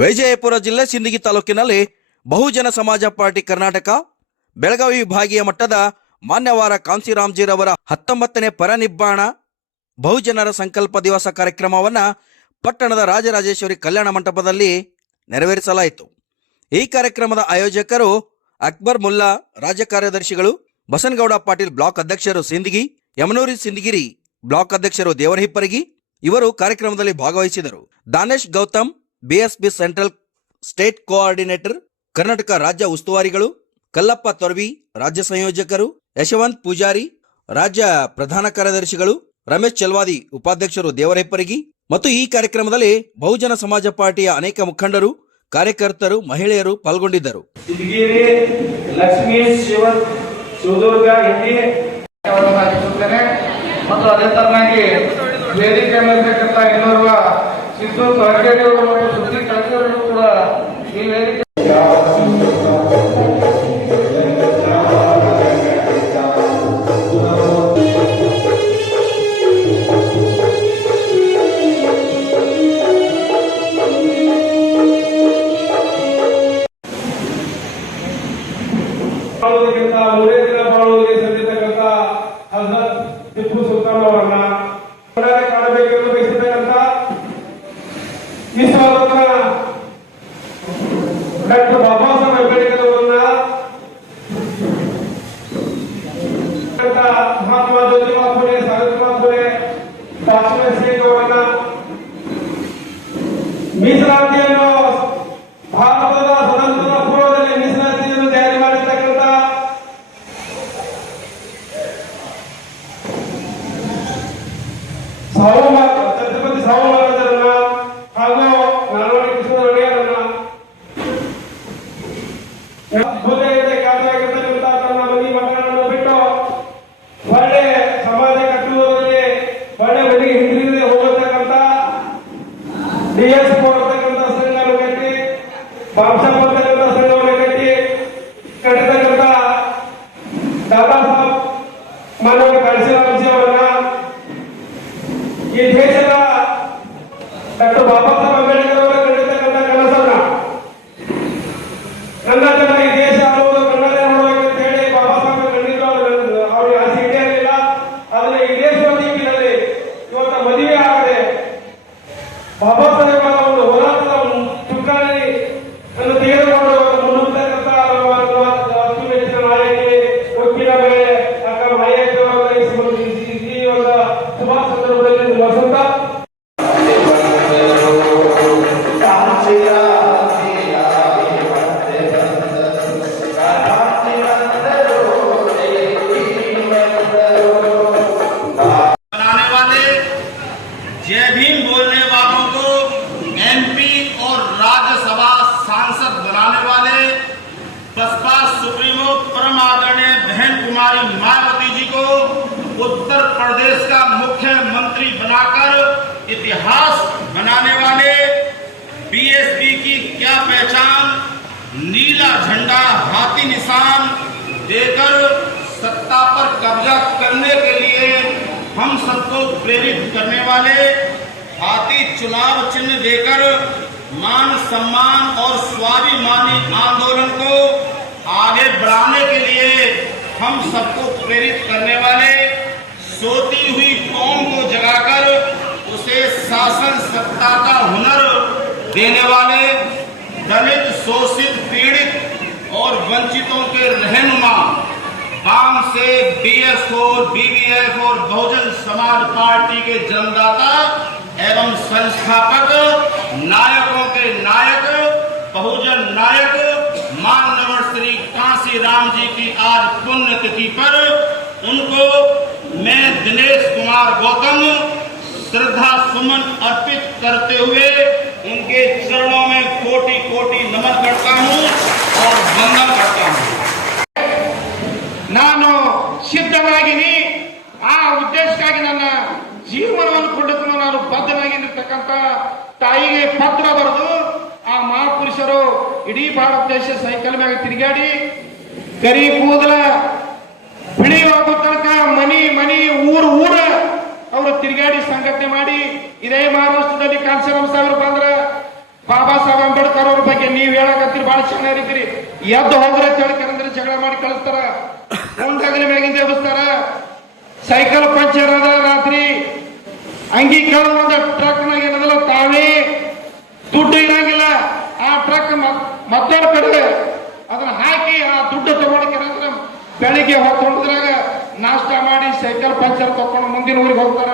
ವಿಜಯಪುರ ಜಿಲ್ಲೆ ಸಿಂದಗಿ ತಾಲೂಕಿನಲ್ಲಿ ಬಹುಜನ ಸಮಾಜ ಪಾರ್ಟಿ ಕರ್ನಾಟಕ ಬೆಳಗಾವಿ ವಿಭಾಗೀಯ ಮಟ್ಟದ ಮಾನ್ಯವಾರ ಕಾಂತಿರಾಮ್ಜಿರವರ 19ನೇ ಪರಿನಿಬ್ಬಾಣ ಬಹುಜನರ ಸಂಕಲ್ಪ ದಿವಸ ಕಾರ್ಯಕ್ರಮವನ್ನು ಪಟ್ಟಣದ ರಾಜರಾಜೇಶ್ವರಿ ಕಲ್ಯಾಣ ಮಂಟಪದಲ್ಲಿ ನೆರವೇರಿಸಲಾಯಿತು. ಈ ಕಾರ್ಯಕ್ರಮದ ಆಯೋಜಕರು ಅಕ್ಬರ್ ಮುಲ್ಲಾ, ರಾಜ್ಯ ಕಾರ್ಯದರ್ಶಿಗಳು ಬಸನಗೌಡ ಪಾಟೀಲ್, ಬ್ಲಾಕ್ ಅಧ್ಯಕ್ಷರು ಸಿಂದಗಿ, ಯಮನೂರಿ ಸಿಂದಗಿರಿ ಬ್ಲಾಕ್ ಅಧ್ಯಕ್ಷರು ದೇವರಹಿಪ್ಪರಗಿ ಇವರು ಕಾರ್ಯಕ್ರಮದಲ್ಲಿ ಭಾಗವಹಿಸಿದರು. Danesh Gautam, BSP central state coordinator, Karnataka ರಾಜ್ಯ ಉಸ್ತುವಾರಿಗಳು, ಕಲ್ಲಪ್ಪ ತೊರ್ವಿ ರಾಜ್ಯ ಸಂಯೋಜಕರು, ಯಶವಂತ್ ಪೂಜಾರಿ ರಾಜ್ಯ ಪ್ರಧಾನ ಕಾರ್ಯದರ್ಶಿಗಳು, ರಮೇಶ್ ಚಲ್ವಾದಿ ಉಪಾಧ್ಯಕ್ಷರು ದೇವರಹಿಪ್ಪರಗಿ ಮತ್ತು ಈ ಕಾರ್ಯಕ್ರಮದಲ್ಲಿ ಬಹುಜನ ಸಮಾಜ ಪಾರ್ಟಿಯ ಅನೇಕ ಮುಖಂಡರು, ಕಾರ್ಯಕರ್ತರು, ಮಹಿಳೆಯರು ಪಾಲ್ಗೊಂಡಿದ್ದರು. ಮತ್ತು ಅದೇ ತರನಾಗಿ ವೇದಿಕೆ ಮೇಲಿರ್ತಕ್ಕಂಥ ಇನ್ನೋರ್ವ ಸಿದ್ದು ಹೊರಗಡೆಯವರು ಮತ್ತು ಸುದ್ದಿ ಕಳಕವರು ಕೂಡ ಈ ವೇದಿಕೆ ಟಿಪ್ಪು ಸುಲ್ತಾನ್ ಅವರನ್ನ ಕಾಣಬೇಕೆಂದು ಬಯಸಿದಂತ ಈ ಡಾಕ್ಟರ್ ಬಾಬಾ ಸಾಹೇಬ್ ಅಂಬೇಡ್ಕರ್ ಅವರನ್ನ, ಮಹಾತ್ಮ ಜ್ಯೋತಿಬಾ ಫುಲೆ, ಸಾವಿತ್ರಿಬಾಯಿ ಫುಲೆ, ಕಾಶ್ಮೀರ್ ಸಿಂಗ್ ಅವರನ್ನ, ಮೀಸಲಾತಿಯನ್ನು ಭಾರತದ ಸ್ವತಂತ್ರ ಪೂರ್ವದಲ್ಲಿ ಮೀಸಲಾತಿಯನ್ನು ಜಾರಿ ಮಾಡಿರ್ತಕ್ಕಂಥ ಛತ್ರಪತಿ ಸಾಹುಮಹಾರಾಜರನ್ನ ಹಾಗೂ ನಾಲ್ವಡಿ ಕೃಷ್ಣ ಒಡೆಯರನ್ನ ಖ್ಯಾತರಾಗಿರ್ತಕ್ಕಂಥ ತನ್ನ ಮನಿ ಮಕ್ಕಳನ್ನು ಬಿಟ್ಟು ಒಳ್ಳೆ ಸಮಾಜ ಕಟ್ಟುವುದರಲ್ಲಿ ಒಳ್ಳೆ ಮನೆಗೆ ಹಿಂದಿರುಗಿ ಹೋಗತಕ್ಕಂಥ ಡಿಎಸ್ ಹೋಗತಕ್ಕಂಥ ಸಂಘವನ್ನು ಕಟ್ಟಿ, ಬಾಂಸಪ್ ಅಂತಕ್ಕಂಥ ಸಂಘವನ್ನು ಕಟ್ಟಿರ್ತಕ್ಕಂಥ ದಾದಾ ಸಾಹೇಬ್ ಮಾನವ ಕಾಂತಿರಾಮ್ಜಿ ಅವರನ್ನ, ಈ ದೇಶದ ಡಾಕ್ಟರ್ ಬಾಬಾ ಸಾಹೇಬ್ ಅಂಬೇಡ್ಕರ್ ಅವರ ಕಂಡಿರ್ತಕ್ಕಂಥ ಕನಸನ್ನ ನನ್ನ ಜನ ಈ ದೇಶ ಆಳುವುದು ಕಣ್ಣಲ್ಲೇ ನೋಡಬೇಕಂತ ಹೇಳಿ ಬಾಬಾ ಸಾಹೇಬ್ ಕಂಡಿದ್ದು ಅವ್ರಿಗೆ ಆಸೆ ಇರಲಿಲ್ಲ. ಆದರೆ ಈ ದೇಶದ ದಿಕ್ಕಿನಲ್ಲಿ ಇವತ್ತು ಮದುವೆ ಆಗದೆ ಬಾಬಾ ಸಾಹೇಬ್ ಒಂದು ಹೋರಾಟದ ಚುಕ್ಕಾಣಿ ಅನ್ನು ತೆಗೆದುಕೊಂಡು ಮುನ್ನುಗ್ಗತಕ್ಕಂಥ ಅತ್ಯುಮೆಚ್ಚಿನ ನಾಯಕಿ ವಕೀಲ ಮೇಲೆ ಅಕ್ಕ ಮಾಯಾವತಿ ಅವರ ಈ ಒಂದು ಶುಭ ಸಂದರ್ಭದಲ್ಲಿ ವಸಂತ जय भीम बोलने वालों को एमपी और राज्यसभा सांसद बनाने वाले बसपा सुप्रीमो परम आदरणीय बहन कुमारी मायावती जी को उत्तर प्रदेश का मुख्यमंत्री बनाकर इतिहास बनाने वाले बीएसपी की क्या पहचान, नीला झंडा हाथी निशान देकर सत्ता पर कब्जा करने के लिए हम सबको प्रेरित करने वाले, हाथी चुनाव चिन्ह देकर मान सम्मान और स्वाभिमानी आंदोलन को आगे बढ़ाने के लिए हम सबको प्रेरित करने वाले, सोती हुई कौम को जगाकर उसे शासन सत्ता का हुनर देने वाले, दलित, शोषित, पीड़ित और वंचितों के रहनुमा, वाम से बीएसओ, बीबीएफ और बहुजन समाज पार्टी के जन्मदाता एवं संस्थापक नायकों के नायक, बहुजन नायक माननीय श्री कांसीराम जी की आज पुण्यतिथि पर उनको मैं दिनेश कुमार गौतम श्रद्धा सुमन अर्पित करते हुए उनके चरणों में कोटि कोटि नमन करता हूं और वंदन करता हूं. ನಾನು ಸಿದ್ಧವಾಗಿನಿ. ಆ ಉದ್ದೇಶಕ್ಕಾಗಿ ನನ್ನ ಜೀವನವನ್ನು ಕೊಡುತ್ತೂ ನಾನು ಬದ್ಧನಾಗಿರ್ತಕ್ಕಂಥ ತಾಯಿಗೆ ಪತ್ರ ಬರೆದು ಆ ಮಹಾಪುರುಷರು ಇಡೀ ಭಾರತ ದೇಶ ಸೈಕಲ್ ಮ್ಯಾಗ ತಿರುಗಾಡಿ ಕರಿ ಕೂದಲ ಬಿಳಿ ಹೋಗೋ ತನಕ ಮನಿ ಮನಿ ಊರ ಅವರು ತಿರುಗಾಡಿ ಸಂಘಟನೆ ಮಾಡಿ ಇದೇ ಮಹಾರಾಷ್ಟ್ರದಲ್ಲಿ ಕಾಂತಿರಾಮ್ ಸಾಹೇಬರು ಬಂದ್ರ ಬಾಬಾ ಸಾಹೇಬ್ ಅಂಬೇಡ್ಕರ್ ಅವ್ರ ಬಗ್ಗೆ ನೀವ್ ಹೇಳಕತ್ತೀರಿ, ಬಹಳ ಚೆನ್ನಾಗಿರ್ತೀರಿ. ಎದ್ದು ಹೋಗ್ರೆ ಕರೆದ್ರೆ ಜಗಳ ಮಾಡಿ ಕಳಿಸ್ತಾರ, ಮುಂದಾಗಲಿ ಮ್ಯಾಗಿಂದ ಎಬ್ಬಿಸ್ತಾರ. ಸೈಕಲ್ ಪಂಚರ್ ಅದ, ರಾತ್ರಿ ಅಂಗಿ ಕಳೆದ ಒಂದು ಟ್ರಕ್ನಾಗ ಏನದಲ್ಲ ತಾವೇ ದುಡ್ಡು ಇರಂಗಿಲ್ಲ, ಆ ಟ್ರಕ್ ಮತ್ತೊಂದು ಕಡೆ ಅದನ್ನ ಹಾಕಿ ಆ ದುಡ್ಡು ತಗೊಳಕ್ಕೆ ಬೆಳಿಗ್ಗೆ ಹೊತ್ತೊಂದ್ರಾಗ ನಾಷ್ಟ ಮಾಡಿ ಸೈಕಲ್ ಪಂಚರ್ ತಕೊಂಡು ಮುಂದಿನ ಊರಿಗೆ ಹೋಗ್ತಾರ.